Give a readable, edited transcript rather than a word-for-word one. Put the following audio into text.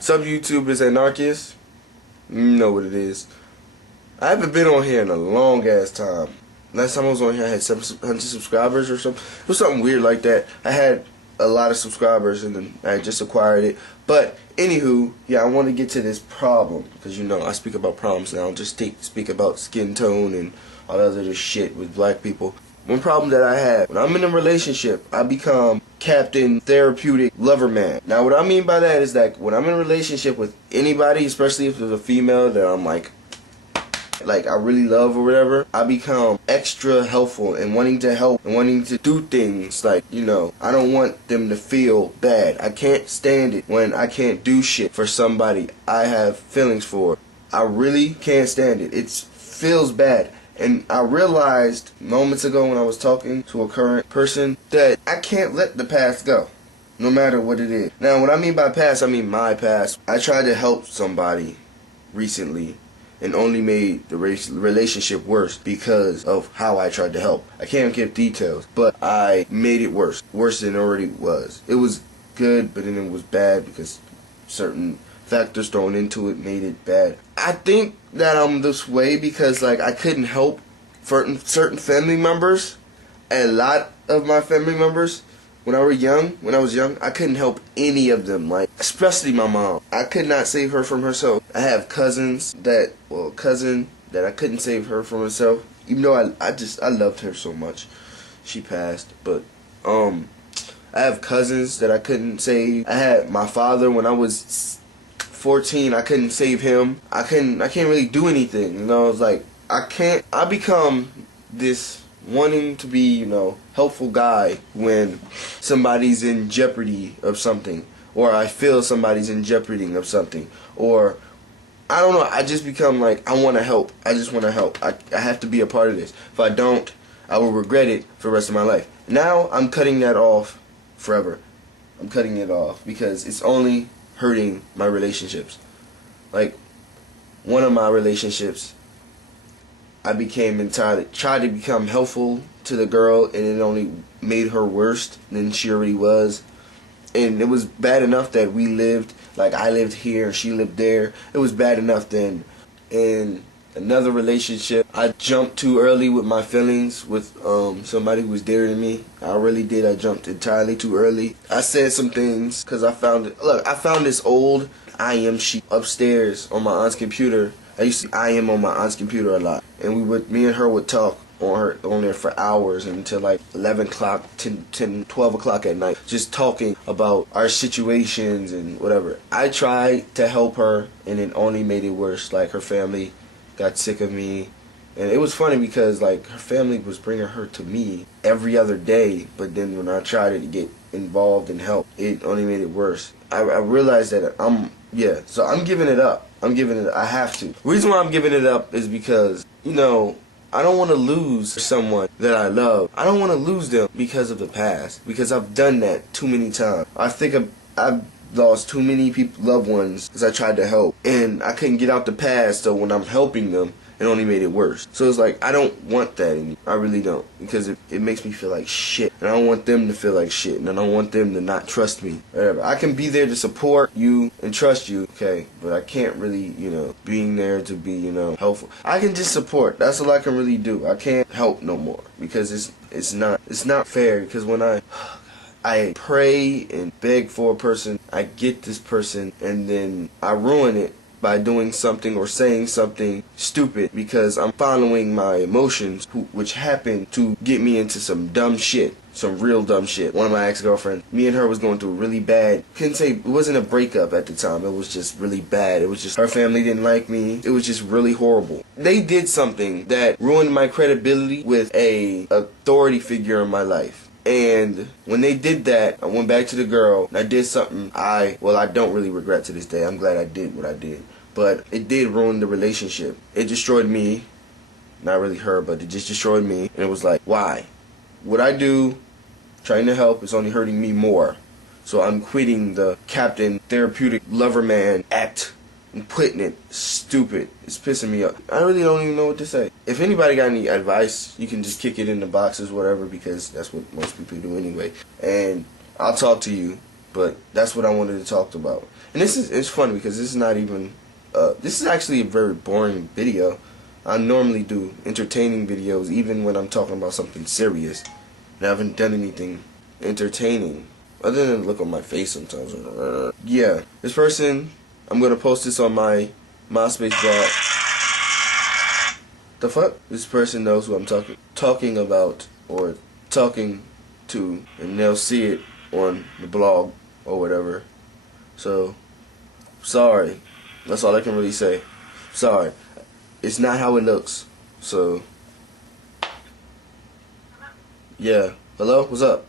Sub YouTube is Anarchist. You know what it is. I haven't been on here in a long ass time. Last time I was on here I had 700 subscribers or something. It was something weird like that. I had a lot of subscribers and then I just acquired it. But anywho, yeah, I want to get to this problem because you know I speak about problems now. Just speak about skin tone and all that other shit with black people. One problem that I have, when I'm in a relationship, I become Captain Therapeutic Lover Man. Now what I mean by that is that when I'm in a relationship with anybody, especially if there's a female that I'm like I really love or whatever, I become extra helpful and wanting to help and wanting to do things like, you know, I don't want them to feel bad. I can't stand it when I can't do shit for somebody I have feelings for. I really can't stand it. It feels bad. And I realized moments ago when I was talking to a current person that I can't let the past go, no matter what it is. Now, what I mean by past, I mean my past. I tried to help somebody recently and only made the relationship worse because of how I tried to help. I can't give details, but I made it worse than it already was. It was good, but then it was bad because certain factors thrown into it made it bad. I think that I'm this way because I couldn't help certain family members. A lot of my family members when I was young, I couldn't help any of them, especially my mom. I could not save her from herself. I have a cousin that I couldn't save her from herself. Even though I loved her so much. She passed, but I have cousins that I couldn't save. I had my father when I was 14, I couldn't save him. I can't really do anything. You know, it's I become this wanting to be, you know, helpful guy when somebody's in jeopardy of something, or I feel somebody's in jeopardy of something, or I don't know, I just become I want to help. I just want to help. I have to be a part of this. If I don't, I will regret it for the rest of my life. Now I'm cutting that off forever. I'm cutting it off because it's only hurting my relationships. One of my relationships, I tried to become helpful to the girl, and it only made her worse than she already was. And it was bad enough that we lived, I lived here and she lived there. It was bad enough then. In another relationship, I jumped too early with my feelings with somebody who was dear to me. I really did. I jumped entirely too early. I said some things because I found this old I am sheet upstairs on my aunt's computer. I used to I am on my aunt's computer a lot, and me and her would talk on there for hours until 11 o'clock, 10, 12 o'clock at night, just talking about our situations and whatever. I tried to help her, and it only made it worse. Her family got sick of me, and it was funny because her family was bringing her to me every other day, but then when I tried to get involved and help, it only made it worse. I realized that so I'm giving it up. I have to. The reason why I'm giving it up is because, you know, I don't want to lose someone that I love. I don't want to lose them because of the past, because I've done that too many times. I think I've lost too many loved ones because I tried to help, and I couldn't get out the past, so when I'm helping them, it only made it worse. So it's I don't want that anymore. I really don't, because it makes me feel like shit, and I don't want them to feel like shit, and I don't want them to not trust me. Whatever. I can be there to support you and trust you, okay, but I can't really, you know, being there to be, you know, helpful. I can just support. That's all I can really do. I can't help no more because it's not fair. Because when I pray and beg for a person, I get this person, and then I ruin it by doing something or saying something stupid because I'm following my emotions, which happen to get me into some dumb shit, some real dumb shit. One of my ex-girlfriends, me and her was going through really bad, it wasn't a breakup at the time, it was just really bad. It was just her family didn't like me. It was just really horrible. They did something that ruined my credibility with a authority figure in my life. And when they did that, I went back to the girl, and I did something I don't really regret to this day. I'm glad I did what I did. But it did ruin the relationship. It destroyed me. Not really her, but it just destroyed me. And it was why? What I do, trying to help, is only hurting me more. So I'm quitting the Captain Therapeutic Lover Man act. I'm quitting it. Stupid. It's pissing me off. I really don't even know what to say. If anybody got any advice, you can just kick it in the boxes, whatever, because that's what most people do anyway. And I'll talk to you, but that's what I wanted to talk about. And it's funny because this is not even this is actually a very boring video. I normally do entertaining videos even when I'm talking about something serious. And I haven't done anything entertaining other than look on my face sometimes. Yeah, this person, I'm gonna post this on my MySpace blog. The fuck? This person knows who I'm talking about or talking to, and they'll see it on the blog or whatever. So, sorry. That's all I can really say. Sorry. It's not how it looks. So, yeah. Hello? What's up?